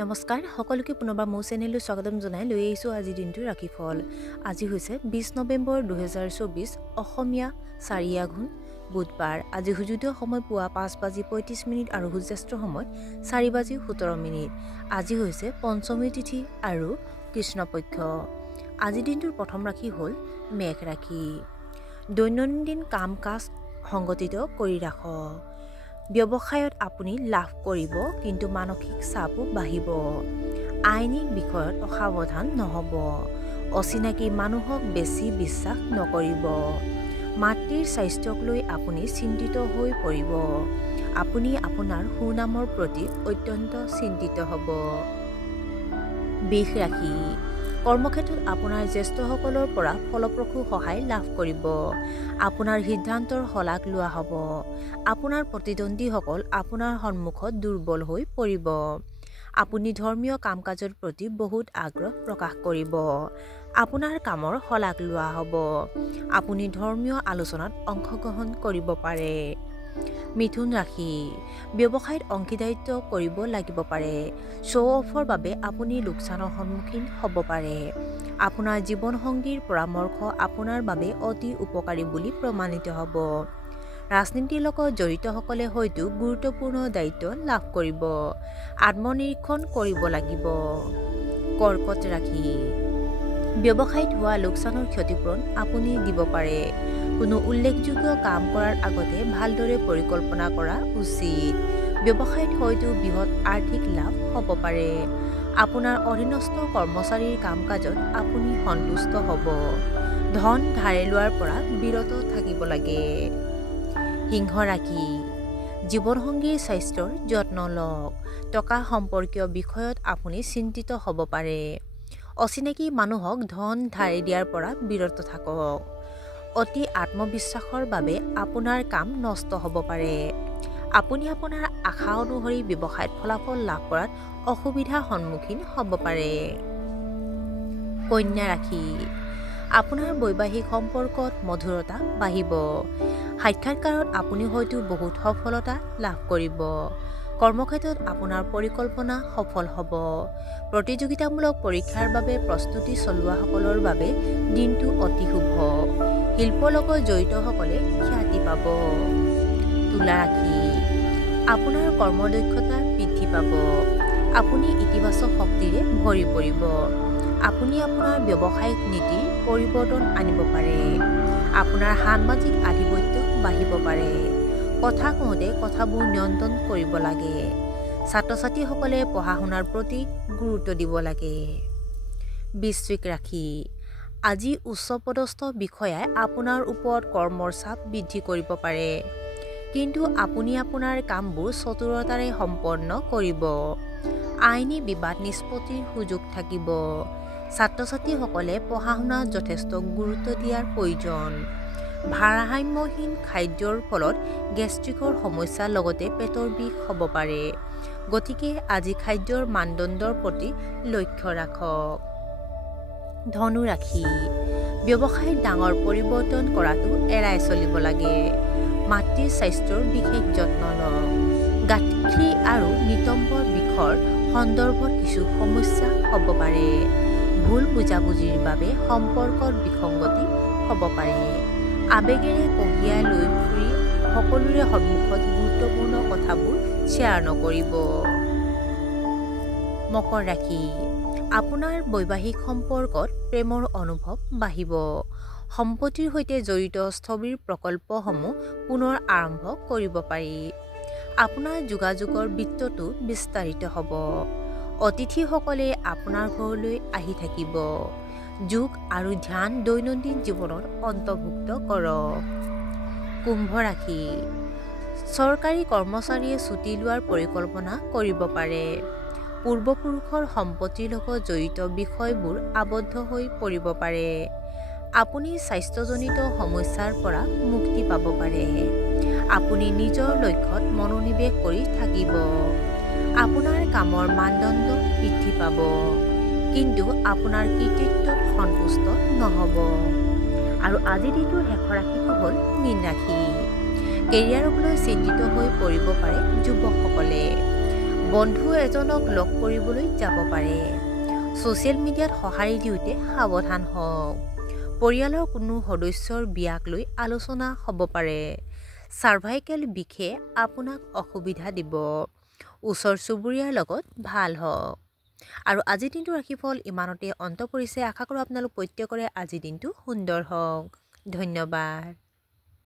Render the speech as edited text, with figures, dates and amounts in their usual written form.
নমস্কাৰ সকলোকে পুনৰবাৰ মোৰ চেনেললৈ স্বাগতম জনাই লৈ আহিছোঁ আজি দিনটোৰ ৰাশিফল। আজি হৈছে 20 নৱেম্বৰ 2024 অসমীয়া 4 আঘোণ বুধবাৰ। আজি সূৰ্যোদয় সময় পুৱা 5:35 আৰু সূৰ্যাস্তৰ সময় 4:17। আজি হৈছে পঞ্চমী তিথি আৰু কৃষ্ণপক্ষ। আজি দিনটোৰ প্ৰথম ৰাশি হ'ল মেঘ ৰাশি। দৈনন্দিন কাম কাজ সংগঠিত কৰি ৰাখক। ব্যৱসায়ত আপুনি লাভ কৰিব, কিন্তু মানসিক চাপো বাঢ়িব। আইনী বিষয়ত অসাৱধান নহ'ব। অচিনাকি মানুহক বেছি বিশ্বাস নকৰিব। মাতৃৰ স্বাস্থ্যক লৈ আপুনি চিন্তিত হৈ পৰিব। আপুনি আপোনাৰ সুনামৰ প্ৰতি অত্যন্ত চিন্তিত হ'ব। বৃষ ৰাশি। কৰ্মক্ষেত্ৰত আপোনাৰ জ্যেষ্ঠসকলৰ পৰা ফলপ্ৰসূ সহায় লাভ কৰিব। আপোনাৰ সিদ্ধান্তৰ শলাগ লোৱা হ'ব। আপোনাৰ প্ৰতিদ্বন্দ্বীসকল আপোনাৰ সন্মুখত দুৰ্বল হৈ পৰিব। আপুনি ধৰ্মীয় কাম কাজৰ প্ৰতি বহুত আগ্ৰহ প্ৰকাশ কৰিব। আপোনাৰ কামৰ শলাগ লোৱা হ'ব। আপুনি ধৰ্মীয় আলোচনাত অংশগ্ৰহণ কৰিব পাৰে। মিথুন ৰাশি। ব্যৱসায়ত অংশীদাৰিত্ব কৰিব লাগিব পাৰে। শ্ব' অফৰ বাবে আপুনি লোকচানৰ সন্মুখীন হ'ব পাৰে। আপোনাৰ জীৱনসংগীৰ পৰামৰ্শ আপোনাৰ বাবে অতি উপকাৰী বুলি প্ৰমাণিত হ'ব। ৰাজনীতিৰ লগত জড়িতসকলে হয়তো গুৰুত্বপূৰ্ণ দায়িত্ব লাভ কৰিব। আত্মনিৰীক্ষণ কৰিব লাগিব। কৰ্কট ৰাশি। ব্যৱসায়ত হোৱা লোকচানৰ ক্ষতিপূৰণ আপুনি দিব পাৰে। কোনো উল্লেখযোগ্য কাম কৰাৰ আগতে ভালদৰে পৰিকল্পনা কৰা উচিত। ব্যৱসায়ত হয়তো বৃহৎ আৰ্থিক লাভ হ'ব পাৰে। আপোনাৰ অধীনস্থ কৰ্মচাৰীৰ কাম কাজত আপুনি সন্তুষ্ট হ'ব। ধন ধাৰে লোৱাৰ পৰা বিৰত থাকিব লাগে। সিংহ ৰাশি। জীৱনসংগীৰ স্বাস্থ্যৰ যত্ন লওক। টকা সম্পৰ্কীয় বিষয়ত আপুনি চিন্তিত হ'ব পাৰে। অচিনাকি মানুহক ধন ধাৰে দিয়াৰ পৰা বিৰত থাকক। অতি আত্মবিশ্বাসৰ বাবে আপোনাৰ কাম নষ্ট হ'ব পাৰে। আপুনি আপোনাৰ আশা অনুসৰি ব্যৱসায়ত ফলাফল লাভ কৰাত অসুবিধাৰ সন্মুখীন হ'ব পাৰে। কন্যা ৰাশি। আপোনাৰ বৈবাহিক সম্পৰ্কত মধুৰতা বাঢ়িব। সাক্ষাৎকাৰত আপুনি হয়তো বহুত সফলতা লাভ কৰিব। কৰ্মক্ষেত্ৰত আপোনাৰ পৰিকল্পনা সফল হ'ব। প্ৰতিযোগিতামূলক পৰীক্ষাৰ বাবে প্ৰস্তুতি চলোৱাসকলৰ বাবে দিনটো অতি শুভ। শিল্পৰ লগত জড়িতসকলে খ্যাতি পাব। তুলা ৰাশি। আপোনাৰ কৰ্মদক্ষতা বৃদ্ধি পাব। আপুনি ইতিবাচক শক্তিৰে ভৰি পৰিব। আপুনি আপোনাৰ ব্যৱসায়িক নীতিৰ পৰিৱৰ্তন আনিব পাৰে। আপোনাৰ সামাজিক আধিপত্য বাঢ়িব পাৰে। কথা কওঁতে কথাবোৰ নিয়ন্ত্ৰণ কৰিব লাগে। ছাত্ৰ ছাত্ৰীসকলে পঢ়া শুনাৰ প্ৰতি গুৰুত্ব দিব লাগে। বৃশ্চিক ৰাশি। আজি উচ্চপদস্থ বিষয়াই আপোনাৰ ওপৰত কৰ্মৰ চাপ বৃদ্ধি কৰিব পাৰে, কিন্তু আপুনি আপোনাৰ কামবোৰ চতুৰতাৰে সম্পন্ন কৰিব। আইনী বিবাদ নিষ্পত্তিৰ সুযোগ থাকিব। ছাত্ৰ ছাত্ৰীসকলে পঢ়া শুনাত যথেষ্ট গুৰুত্ব দিয়াৰ প্ৰয়োজন। ভাৰসাম্যহীন খাদ্যৰ ফলত গেষ্ট্ৰিকৰ সমস্যাৰ লগতে পেটৰ বিষ হ'ব পাৰে, গতিকে আজি খাদ্যৰ মানদণ্ডৰ প্ৰতি লক্ষ্য ৰাখক। ধনু ৰাশি। ব্যৱসায়ত ডাঙৰ পৰিৱৰ্তন কৰাটো এৰাই চলিব লাগে। মাতৃৰ স্বাস্থ্যৰ বিশেষ যত্ন লওক। গাঁঠি আৰু নিতম্ব বিষৰ সন্দৰ্ভত কিছু সমস্যা হ'ব পাৰে। ভুল বুজাবুজিৰ বাবে সম্পৰ্কত বিসংগতি হ'ব পাৰে। আবেগেৰে কঢ়িয়াই লৈ ফুৰি সকলোৰে সন্মুখত গুৰুত্বপূৰ্ণ কথাবোৰ শ্বেয়াৰ নকৰিব। মকৰ ৰাশি। আপোনাৰ বৈবাহিক সম্পৰ্কত প্ৰেমৰ অনুভৱ বাঢ়িব। সম্পত্তিৰ সৈতে জড়িত স্থবিৰ প্ৰকল্পসমূহ পুনৰ আৰম্ভ কৰিব পাৰি। আপোনাৰ যোগাযোগৰ বৃত্তটো বিস্তাৰিত হ'ব। অতিথিসকলে আপোনাৰ ঘৰলৈ আহি থাকিব। যোগ আৰু ধ্যান দৈনন্দিন জীৱনত অন্তৰ্ভুক্ত কৰক। কুম্ভ ৰাশি। চৰকাৰী কৰ্মচাৰীয়ে ছুটি লোৱাৰ পৰিকল্পনা কৰিব পাৰে। পূৰ্বপুৰুষৰ সম্পত্তিৰ লগত জড়িত বিষয়বোৰ আবদ্ধ হৈ পৰিব পাৰে। আপুনি স্বাস্থ্যজনিত সমস্যাৰ পৰা মুক্তি পাব পাৰে। আপুনি নিজৰ লক্ষ্যত মনোনিৱেশ কৰি থাকিব। আপোনাৰ কামৰ মানদণ্ড বৃদ্ধি পাব, কিন্তু আপোনাৰ কৃতিত্বত সন্তুষ্ট নহ'ব। আৰু আজিৰ দিনটোৰ শেষৰ ৰাশিটো হ'ল মীন ৰাশি। কেৰিয়াৰক লৈ চিন্তিত হৈ পৰিব পাৰে যুৱকসকলে। বন্ধু এজনক লগ কৰিবলৈ যাব পাৰে। ছ'চিয়েল মিডিয়াত সঁহাৰি দিওঁতে সাৱধান হওক। পৰিয়ালৰ কোনো সদস্যৰ বিয়াক লৈ আলোচনা হ'ব পাৰে। চাৰ্ভাইকেল বিষে আপোনাক অসুবিধা দিব। ওচৰ চুবুৰীয়াৰ লগত ভাল হওক। আৰু আজিৰ দিনটো ৰাশিফল ইমানতে অন্ত পৰিছে। আশা কৰোঁ আপোনালোক প্ৰত্যেকৰে আজিৰ দিনটো সুন্দৰ হওক। ধন্যবাদ।